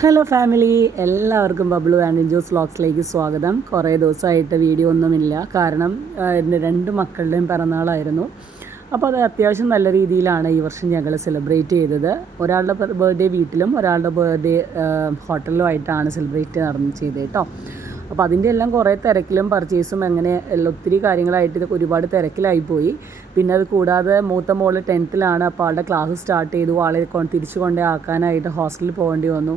Hello family, എല്ലാവർക്കും Bablu and Jose വ്ളോഗ്സിലേക്ക് സ്വാഗതം. കുറേ ദിവസമായിട്ട് വീഡിയോ ഒന്നുമില്ല. കാരണം എൻ്റെ 2 മക്കളുടെയും പിറന്നാളായിരുന്നു. അപ്പോൾ അത് അത്യാവശ്യം നല്ല രീതിയിലാണ് ഈ വർഷം ഞങ്ങൾ സെലിബ്രേറ്റ് ചെയ്തത്. ഒരാളുടെ ബർത്ത്ഡേ വീട്ടിലും ഒരാളുടെ ബർത്ത്ഡേ ഹോട്ടലിലുമായിട്ടാണ് സെലിബ്രേറ്റ് ചെയ്തത് കേട്ടോ. അപ്പോൾ അതിൻ്റെ എല്ലാം കുറേ തിരക്കിലും പർച്ചേസും അങ്ങനെ ഒത്തിരി കാര്യങ്ങളായിട്ട് ഇത് ഒരുപാട് തിരക്കിലായിപ്പോയി. പിന്നെ അത് കൂടാതെ മൂത്ത മോള് 10th-ലാണ്. അപ്പോൾ ആളുടെ ക്ലാസ് സ്റ്റാർട്ട് ചെയ്തു. ആളെ തിരിച്ചു കൊണ്ടേ ആക്കാനായിട്ട് ഹോസ്റ്റലിൽ പോകേണ്ടി വന്നു.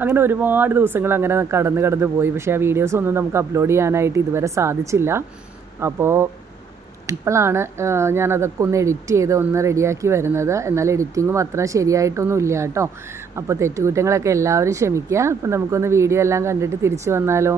അങ്ങനെ ഒരുപാട് ദിവസങ്ങൾ അങ്ങനെ കടന്ന് പോയി. പക്ഷേ ആ വീഡിയോസൊന്നും നമുക്ക് അപ്ലോഡ് ചെയ്യാനായിട്ട് ഇതുവരെ സാധിച്ചില്ല. അപ്പോൾ ഇപ്പോഴാണ് ഞാനതൊക്കെ ഒന്ന് എഡിറ്റ് ചെയ്ത് ഒന്ന് റെഡിയാക്കി വരുന്നത്. എന്നാൽ എഡിറ്റിങ്ങും അത്ര ശരിയായിട്ടൊന്നും ഇല്ല കേട്ടോ. അപ്പോൾ തെറ്റുകുറ്റങ്ങളൊക്കെ എല്ലാവരും ക്ഷമിക്കുക. അപ്പോൾ നമുക്കൊന്ന് വീഡിയോ എല്ലാം കണ്ടിട്ട് തിരിച്ചു വന്നാലോ.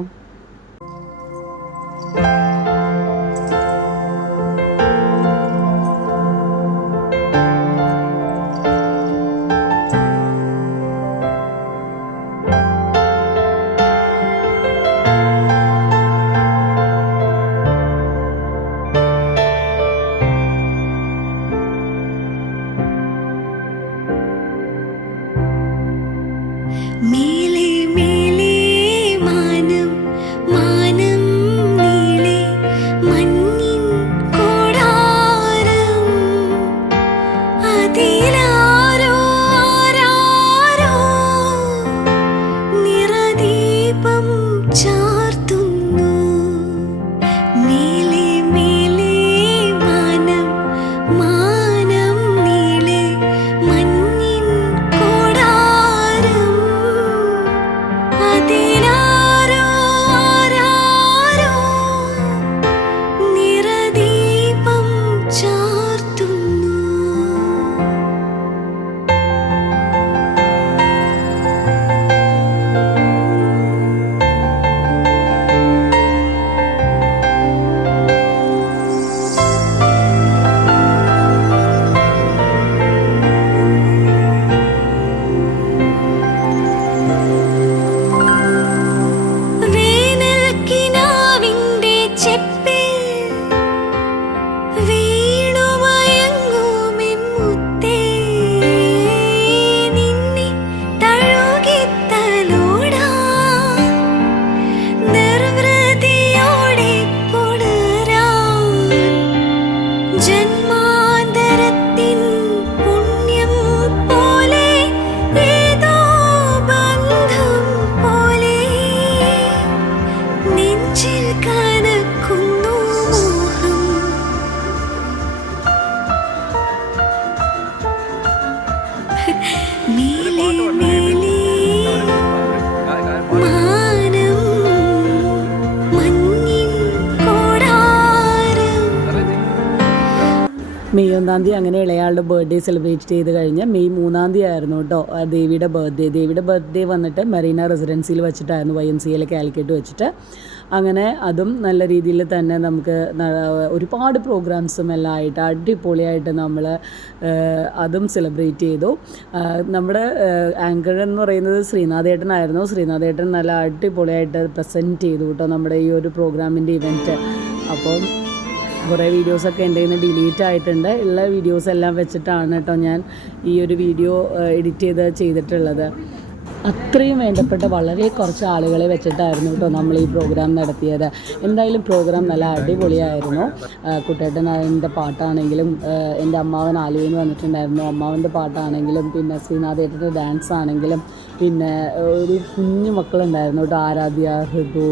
മെയ് 1 അങ്ങനെ ഇളയാളുടെ ബർത്ത്ഡേ സെലിബ്രേറ്റ് ചെയ്ത് കഴിഞ്ഞ് മെയ് 3 ആയിരുന്നു കേട്ടോ ദേവിയുടെ ബർത്ത്ഡേ വന്നിട്ട് മറീന റെസിഡൻസിയിൽ വെച്ചിട്ടായിരുന്നു, YMCA കാലിക്കറ്റ് വെച്ചിട്ട്. അങ്ങനെ അതും നല്ല രീതിയിൽ തന്നെ നമുക്ക് ഒരുപാട് പ്രോഗ്രാംസും എല്ലാം ആയിട്ട് അടിപൊളിയായിട്ട് നമ്മൾ അതും സെലിബ്രേറ്റ് ചെയ്തു. നമ്മുടെ ആങ്കർ എന്ന് പറയുന്നത് ശ്രീനാഥേട്ടനായിരുന്നു. ശ്രീനാഥേട്ടൻ നല്ല അടിപൊളിയായിട്ട് പ്രസൻറ്റ് ചെയ്തു കേട്ടോ നമ്മുടെ ഈ ഒരു പ്രോഗ്രാമിൻ്റെ ഇവൻറ്റ്. അപ്പം കുറേ വീഡിയോസൊക്കെ എൻ്റെ കയ്യിൽ നിന്ന് ഡിലീറ്റ് ആയിട്ടുണ്ട്. ഉള്ള വീഡിയോസ് എല്ലാം വെച്ചിട്ടാണ് കേട്ടോ ഞാൻ ഈ ഒരു വീഡിയോ എഡിറ്റ് ചെയ്തിട്ടുള്ളത്. അത്രയും വേണ്ടപ്പെട്ട വളരെ കുറച്ച് ആളുകളെ വെച്ചിട്ടായിരുന്നു കേട്ടോ നമ്മൾ ഈ പ്രോഗ്രാം നടത്തിയത്. എന്തായാലും പ്രോഗ്രാം നല്ല അടിപൊളിയായിരുന്നു. കുട്ടേട്ടൻ്റെ പാട്ടാണെങ്കിലും എൻ്റെ അമ്മാവൻ ആലുവയിൽ നിന്ന് വന്നിട്ടുണ്ടായിരുന്നു. അമ്മാവൻ്റെ പാട്ടാണെങ്കിലും പിന്നെ ശ്രീനാഥേട്ടൻ്റെ ഡാൻസ് ആണെങ്കിലും പിന്നെ ഒരു കുഞ്ഞു മക്കളുണ്ടായിരുന്നു കേട്ടോ, ആരാധ്യ, ഹൃദു,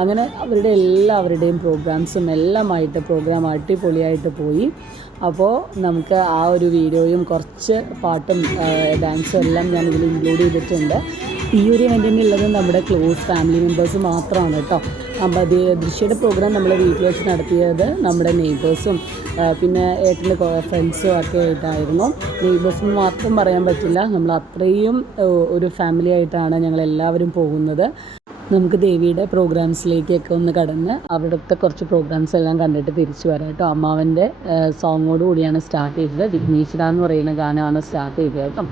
അങ്ങനെ അവരുടെ എല്ലാവരുടെയും പ്രോഗ്രാംസും എല്ലാമായിട്ട് പ്രോഗ്രാം അടിപൊളിയായിട്ട് പോയി. അപ്പോൾ നമുക്ക് ആ ഒരു വീഡിയോയും കുറച്ച് പാട്ടും ഡാൻസും എല്ലാം ഞാൻ ഇതിൽ ഇൻക്ലൂഡ് ചെയ്തിട്ടുണ്ട്. ഈ ഒരു ഇവൻറ്റിനുള്ളത് നമ്മുടെ ക്ലോസ് ഫാമിലി മെമ്പേഴ്സ് മാത്രമാണ് കേട്ടോ. അപ്പോൾ ദൃശ്യയുടെ പ്രോഗ്രാം നമ്മൾ വീട്ടിൽ വെച്ച് നടത്തിയത് നമ്മുടെ നെയ്ബേഴ്സും പിന്നെ ഏട്ടൻ്റെ ഫ്രണ്ട്സും ഒക്കെ ആയിട്ടായിരുന്നു. നെയ്ബേഴ്സിന് മാത്രം പറയാൻ പറ്റില്ല, നമ്മൾ അത്രയും ഒരു ഫാമിലി ആയിട്ടാണ് ഞങ്ങളെല്ലാവരും പോകുന്നത്. നമുക്ക് ദേവിയുടെ പ്രോഗ്രാംസിലേക്കൊക്കെ ഒന്ന് കടന്ന് അവിടുത്തെ കുറച്ച് പ്രോഗ്രാംസ് എല്ലാം കണ്ടിട്ട് തിരിച്ചു വരാം കേട്ടോ. അമ്മാവൻ്റെ സോങ്ങോട് കൂടിയാണ് സ്റ്റാർട്ട് ചെയ്തത്. വിഘ്നേശ്വര എന്ന് പറയുന്ന ഗാനമാണ് സ്റ്റാർട്ട് ചെയ്തത് കേട്ടോ.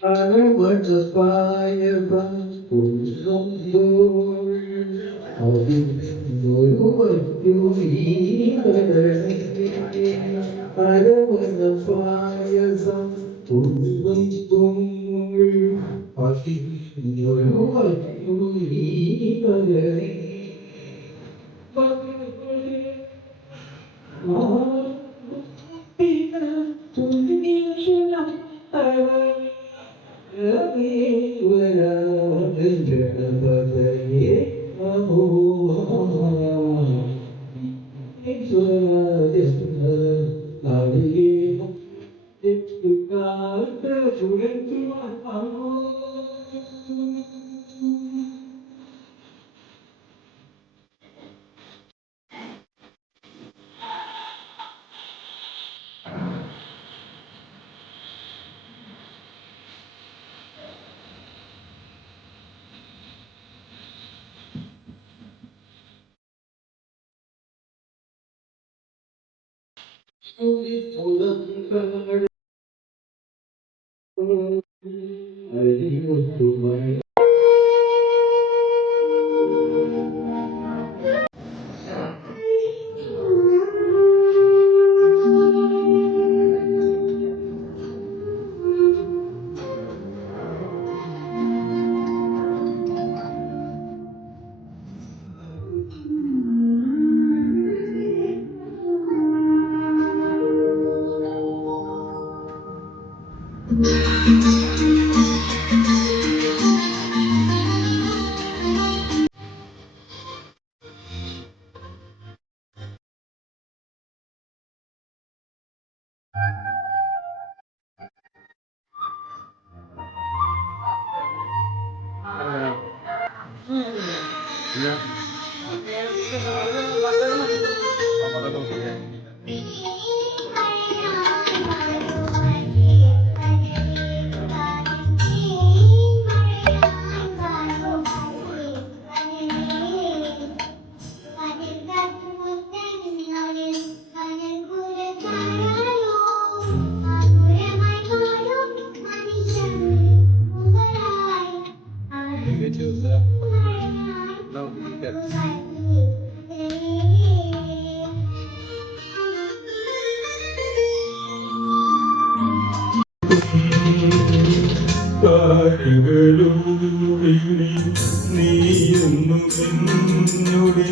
I want to fire burn I'll be I don't want the fire burn I'll be കാലുകളൂരിൽ നീയെന്നും നിന്നുടെ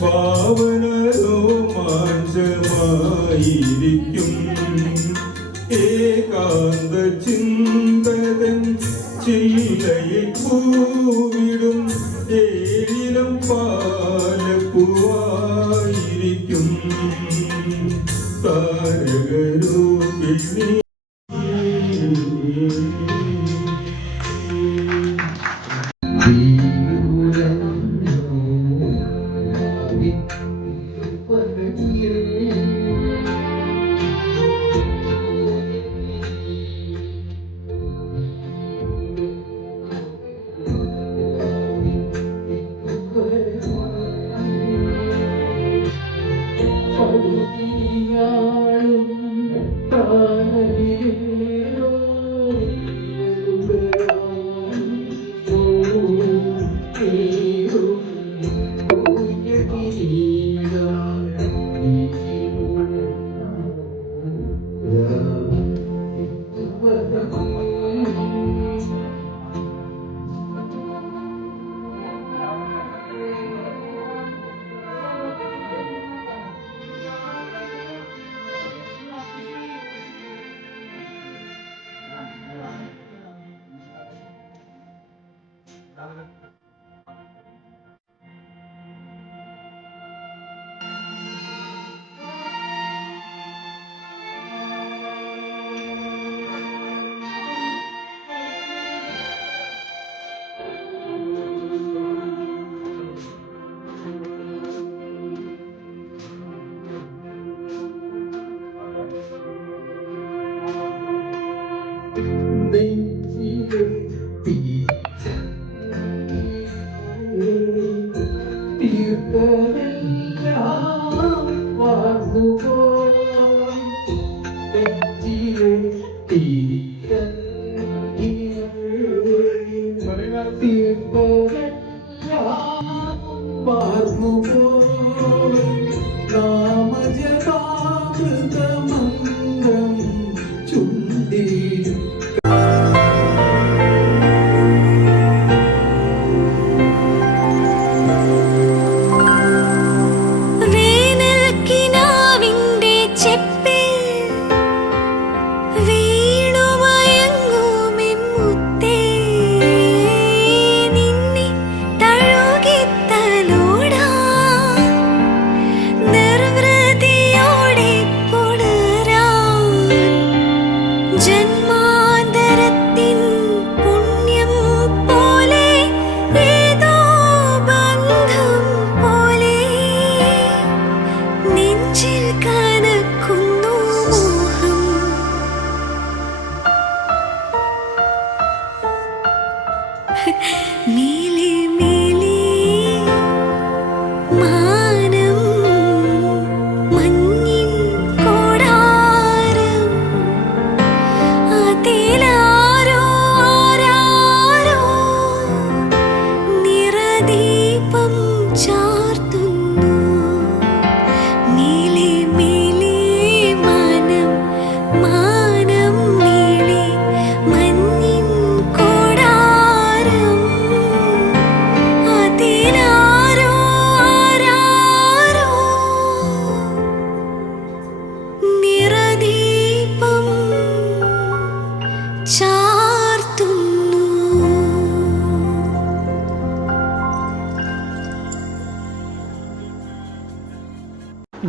പാവന രോമാഞ്ചമായിരിക്കും ഏകാന്ത ചിന്തകൻ ചില്ലയിൽ പൂവിടും ഏഴിലും പാലപ്പൂവായിരിക്കും താരകരൂപിൽ നീ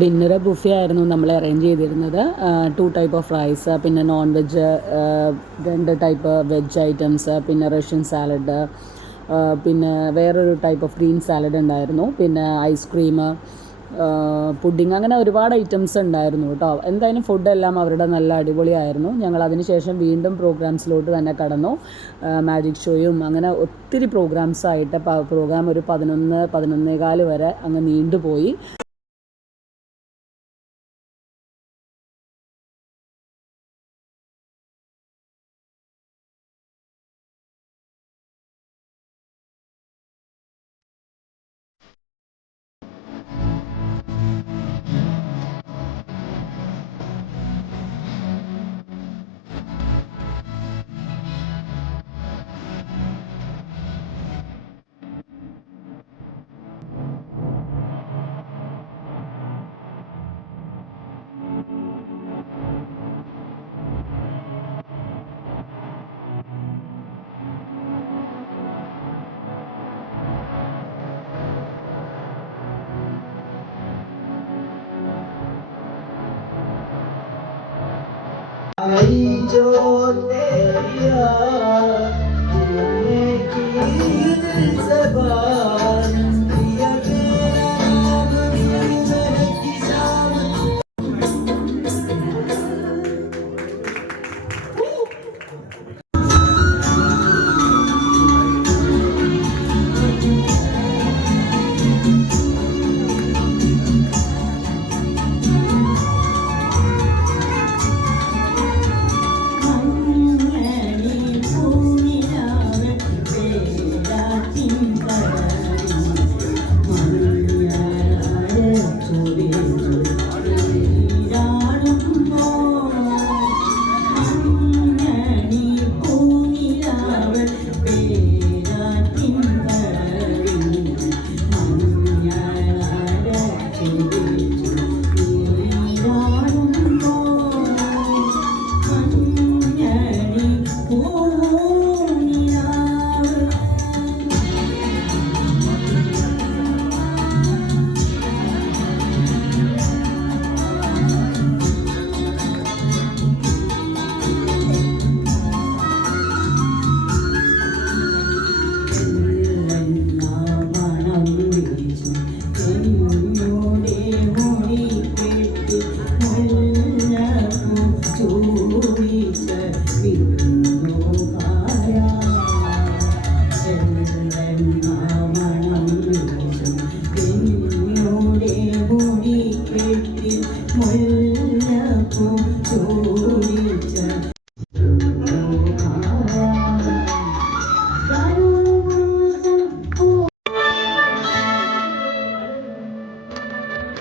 ഡിന്നർ ബുഫേ ആയിരുന്നു നമ്മൾ അറേഞ്ച് ചെയ്തിരുന്നത്. 2 ടൈപ്പ് ഓഫ് റൈസ്, പിന്നെ non veg 2 type veg items, പിന്നെ റഷ്യൻ സാലഡ്, പിന്നെ വേറൊരു ടൈപ്പ് ഓഫ് ഗ്രീൻ സാലഡ് ഉണ്ടായിരുന്നു, പിന്നെ ഐസ്ക്രീം, പുഡിങ്, അങ്ങനെ ഒരുപാട് ഐറ്റംസ് ഉണ്ടായിരുന്നു കേട്ടോ. എന്തായാലും ഫുഡെല്ലാം അവരുടെ നല്ല അടിപൊളിയായിരുന്നു. ഞങ്ങൾ അതിന് ശേഷം വീണ്ടും പ്രോഗ്രാംസിലോട്ട് തന്നെ കടന്നു. മാജിക് ഷോയും അങ്ങനെ ഒത്തിരി പ്രോഗ്രാംസായിട്ട് പ്രോഗ്രാം ഒരു 11-11:15 വരെ അങ്ങ് നീണ്ടുപോയി. आई जो तेरा जीने की ज़बान प्रिय तेरा नाम मेरे की शान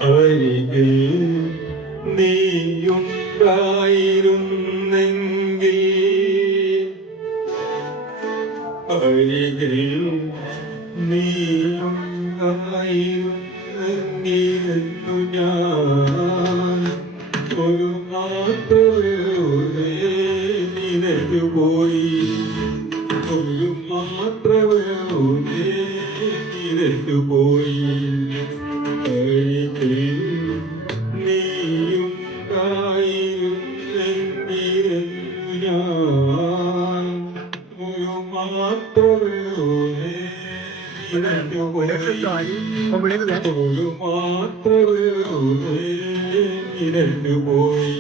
അരികിൽ നീയുണ്ടായിരുന്നെങ്കിൽ അരികിൽ നീയുണ്ടായിരുന്നെങ്കിലെന്നു ഞാൻ ഒരു മാത്രമേ നിനക്കുപോയി ഒരു മാത്രമേ നിനക്കുപോയി പോയി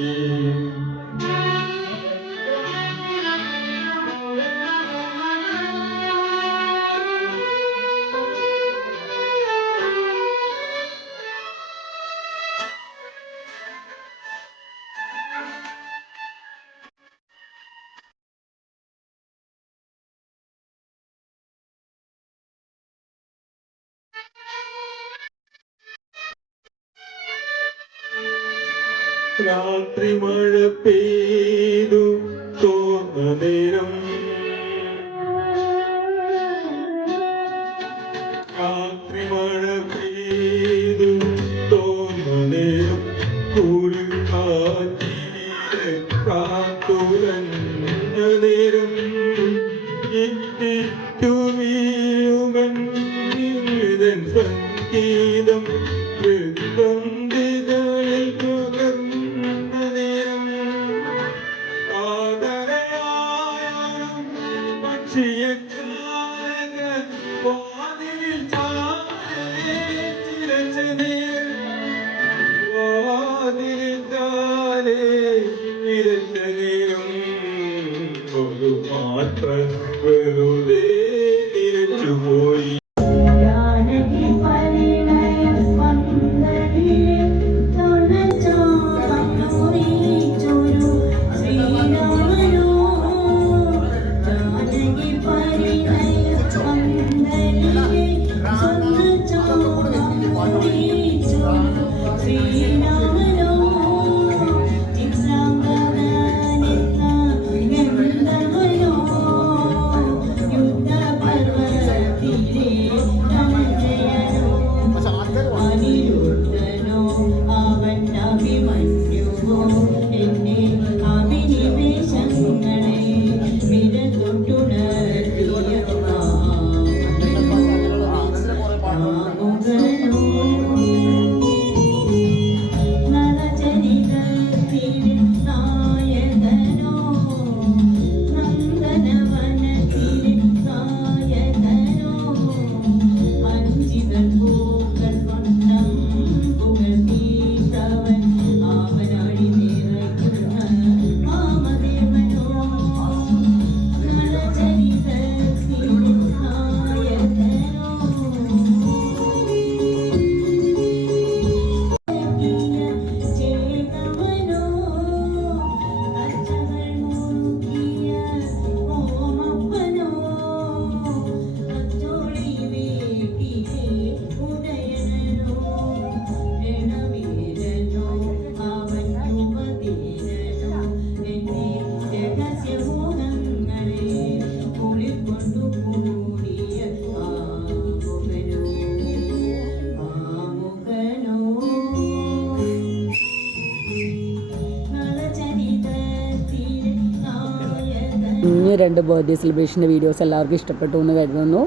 രാത്രി മഴ പെയ്തു തോർന്ന നേരം രാത്രി മഴ പെയ്തു തോർന്ന നേരം കുളിർ കാറ്റിലെ കാത്തുലഞ്ഞ നേരം ഇറ്റിറ്റു വീഴുമൻ സംഗീതം വൃത്തം യാത്ര വെറുതെ തിരിച്ചുപോയി. ഇനി 2 ബർത്ത്ഡേ സെലിബ്രേഷൻ്റെ വീഡിയോസ് എല്ലാവർക്കും ഇഷ്ടപ്പെട്ടു എന്ന് കരുതുന്നു.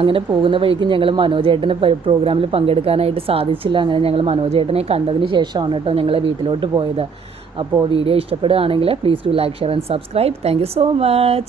അങ്ങനെ പോകുന്ന വഴിക്ക് ഞങ്ങൾ മനോജേട്ടന് പ്രോഗ്രാമിൽ പങ്കെടുക്കാനായിട്ട് സാധിച്ചില്ല. അങ്ങനെ ഞങ്ങൾ മനോജേട്ടനെ കണ്ടതിന് ശേഷമാണ് കേട്ടോ ഞങ്ങൾ വീട്ടിലോട്ട് പോയത്. അപ്പോൾ വീഡിയോ ഇഷ്ടപ്പെടുകയാണെങ്കിൽ please to like, share and subscribe. Thank you so much.